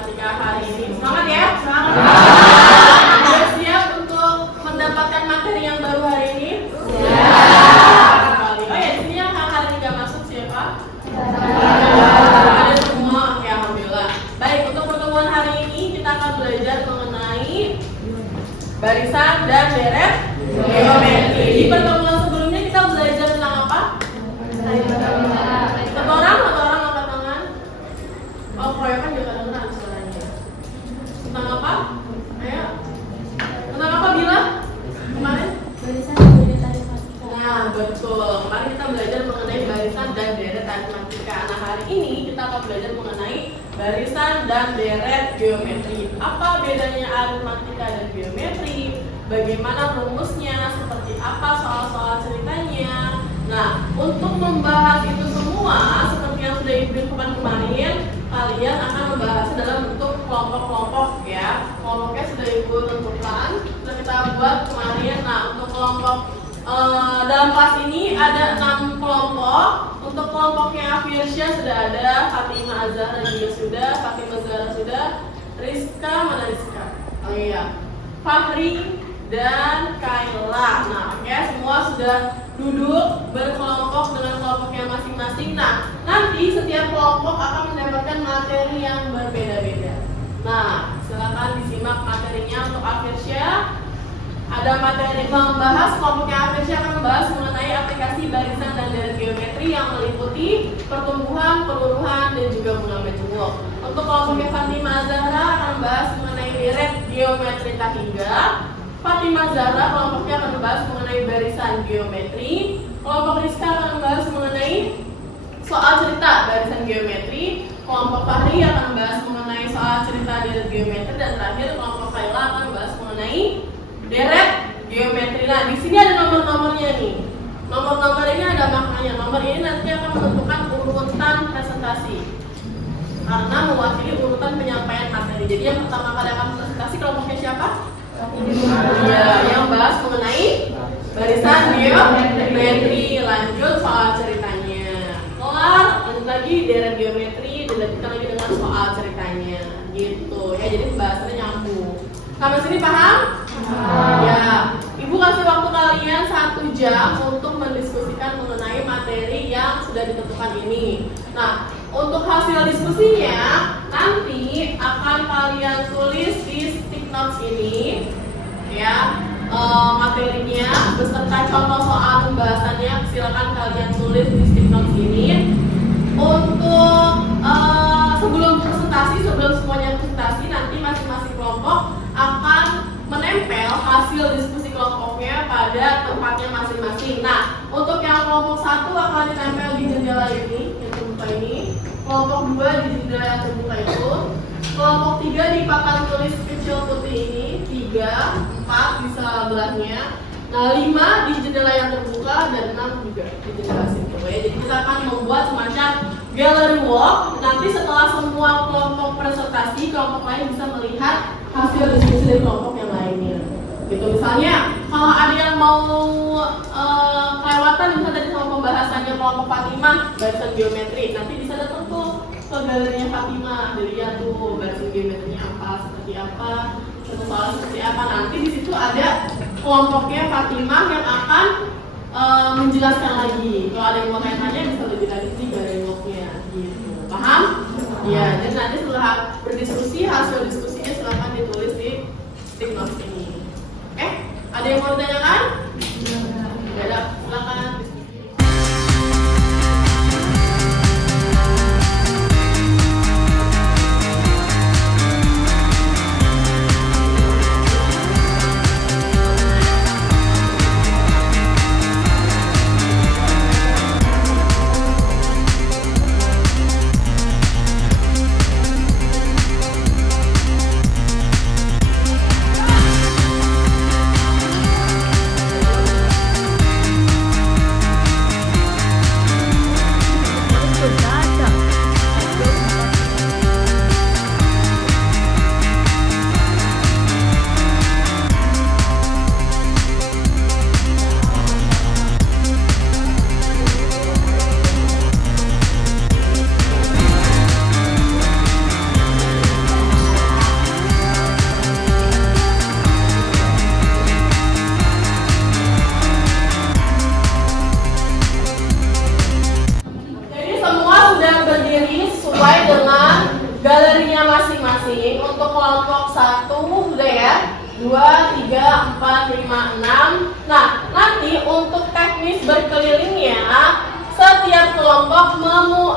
matematika hari ini. Semangat ya? Semangat. Sudah siap untuk mendapatkan materi yang baru hari ini? Siap. Sekali. Oh ya, di sini yang hari ini nggak masuk siapa? Ada semua. Ya, alhamdulillah. Baik, untuk pertemuan hari ini kita akan belajar mengenai barisan dan deret geometri. Di pertemuan sebelumnya kita belajar tentang apa? Satu orang angkat tangan. Oh, proyekan juga kedengeran suaranya. Tentang apa? Ayo. Tentang apa bilang? Kemarin? Barisan dan deret aritmatika. Nah, betul. Kemarin kita belajar mengenai barisan dan deret aritmatika. Nah, hari ini kita akan belajar mengenai barisan dan deret geometri. Apa bedanya aritmatika dan geometri? Bagaimana rumusnya? Seperti apa soal-soal ceritanya? Nah, untuk membahas itu semua, seperti yang sudah diinfokan kemarin, kalian akan membahasnya dalam bentuk kelompok-kelompok ya. Kelompoknya sudah ibu tentukan, sudah kita buat kemarin. Nah, untuk kelompok dalam kelas ini ada 6 kelompok. Untuk kelompoknya Afirsya sudah ada, Fatimah Azhara juga sudah, Fatimah Zahra sudah, Rizka mana Rizka? Oh iya, Fahri dan Kaila. Nah, oke, semua sudah duduk berkelompok dengan kelompoknya masing-masing. Nah, nanti setiap kelompok akan mendapatkan materi yang berbeda-beda. Nah, silakan disimak materinya. Untuk Afirsya ada materi membahas, kelompoknya Afirsya akan membahas mengenai aplikasi barisan dan deret geometri yang meliputi pertumbuhan, peluruhan, dan juga bunga menjenguk. Untuk kelompoknya Fatimah Zahra akan membahas mengenai deret geometri hingga. Fatimah Zahra kelompoknya akan membahas mengenai barisan geometri. Kelompok Rizka akan membahas mengenai soal cerita barisan geometri. Kelompok Fahri akan membahas mengenai soal cerita deret geometri, dan terakhir kelompok Kaila akan membahas mengenai deret geometri. Nah, di sini ada nomor-nomornya nih. Nomor-nomor ini ada maknanya. Nomor ini nanti akan menentukan urutan presentasi karena mewakili urutan penyampaian materi. Jadi yang pertama kali akan presentasi kelompoknya siapa? Ya, yang bahas mengenai barisan geometri. Lanjut soal ceritanya. Kelar, lanjut lagi deret geometri, dilanjutkan lagi dengan soal ceritanya. Gitu ya, jadi pembahasannya nyambung. Sampai sini paham? Ya, ibu kasih waktu kalian 1 jam untuk mendiskusikan mengenai materi yang sudah ditentukan ini. Nah, untuk hasil diskusinya nanti akan kalian tulis di stick notes ini ya, materinya beserta contoh soal pembahasannya silakan kalian tulis di stick notes ini. Untuk sebelum semuanya presentasi, nanti masing-masing kelompok akan menempel hasil diskusi kelompoknya pada tempatnya masing-masing. Nah, untuk yang kelompok 1 akan ditempel di jendela ini, yang terbuka ini. Kelompok 2 di jendela yang terbuka itu. Kelompok 3 di papan tulis kecil putih ini, 3, 4 di sebelahnya. Nah, 5 di jendela yang terbuka dan 6 juga di jendela situ ya. Jadi kita akan membuat semacam gallery walk. Nanti setelah semua kelompok presentasi, kelompok lain bisa melihat hasil diskusi dari kelompok yang lainnya. Gitu, misalnya kalau ada yang mau kelewatan misalnya tadi sama pembahasannya kelompok Fatimah barisan geometri, nanti bisa datang tuh ke galerinya Fatimah, dilihat tuh barisan geometrinya apa, seperti apa, soal seperti apa. Nanti di situ ada kelompoknya Fatimah yang akan menjelaskan lagi. Kalau ada yang mau tanya bisa lebih lanjut di gallery walk-nya. Gitu, paham? Ya, dan nanti setelah berdiskusi, hasil diskusinya silakan ditulis di stick notes ini. Oke? Ada yang mau ditanyakan? Tidak ada, silakan. 1 udah ya. 2, 3, 4, 5, 6. Nah, nanti untuk teknis berkelilingnya, setiap kelompok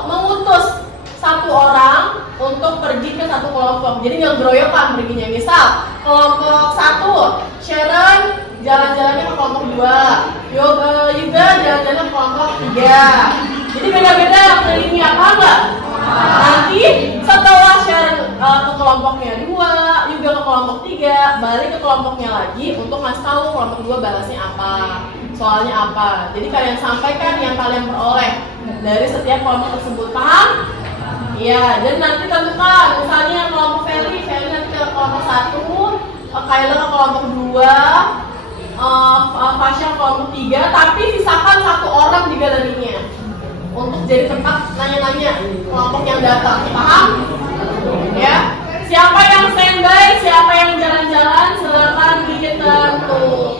mengutus satu orang untuk pergi ke satu kelompok. Jadi ngegroyokan perginya. Misal kelompok 1 Sharon jalan-jalannya ke kelompok 2, Yuga jalan-jalan ke kelompok 3. Jadi beda-beda kelilingnya, apa enggak? Nanti setelah Sharon ke kelompoknya 2, Yuga ke kelompok 3, balik ke kelompoknya lagi untuk ngasih tahu kelompok 2 balasnya apa, soalnya apa. Jadi kalian sampaikan yang kalian peroleh dari setiap kelompok tersebut, paham? Iya, dan nanti tentukan misalnya kelompok Feli nanti ke kelompok 1, Kayla ke kelompok 2, Fasya ke kelompok 3, tapi sisakan satu orang di galerinya untuk jadi tempat nanya-nanya kelompok yang datang, paham? Ya, siapa yang standby, siapa yang jalan-jalan, silakan dihitung.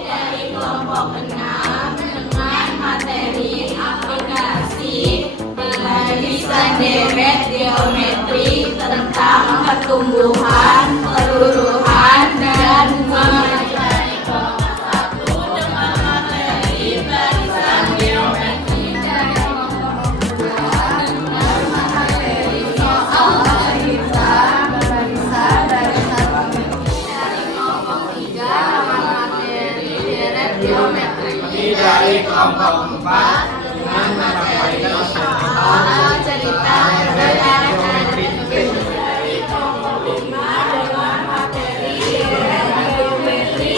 Dari kelompok 6 dengan materi aplikasi barisan deret geometri tentang pertumbuhan, peluruhan, dan mencari kelompok 1 dengan materi barisan geometri dari kelompok 2 dengan materi soal barisan dari kelompok 3 dengan materi deret geometri dari kelompok 4 dengan materi soal cerita deret dari kelompok 5 dengan materi deret geometri.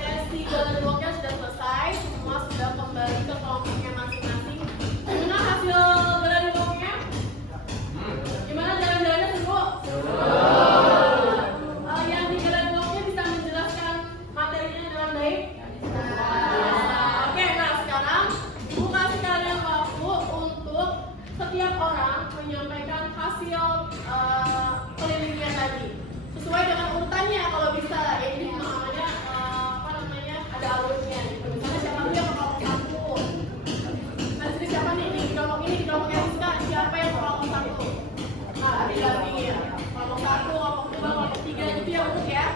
Sesi kelompoknya sudah selesai, semua sudah kembali ke kelompoknya masing-masing. Gimana hasil kelompoknya? Gimana jalan-jalannya semua? Yang di kelompoknya bisa menjelaskan materinya dengan baik? Oke, nah sekarang Ibu kasih kalian waktu untuk setiap orang menyampaikan hasil kelilingnya tadi sesuai dengan urutannya kalau bisa ya. Ini namanya ada alurnya gitu. Misalnya siapa dulu yang ke kelompok 1, nah sini siapa nih di kelompok ini, di kelompok yang suka siapa yang ke kelompok 1. Nah didampingi ya, kelompok 1, kelompok 2, kelompok 3 gitu ya urut ya.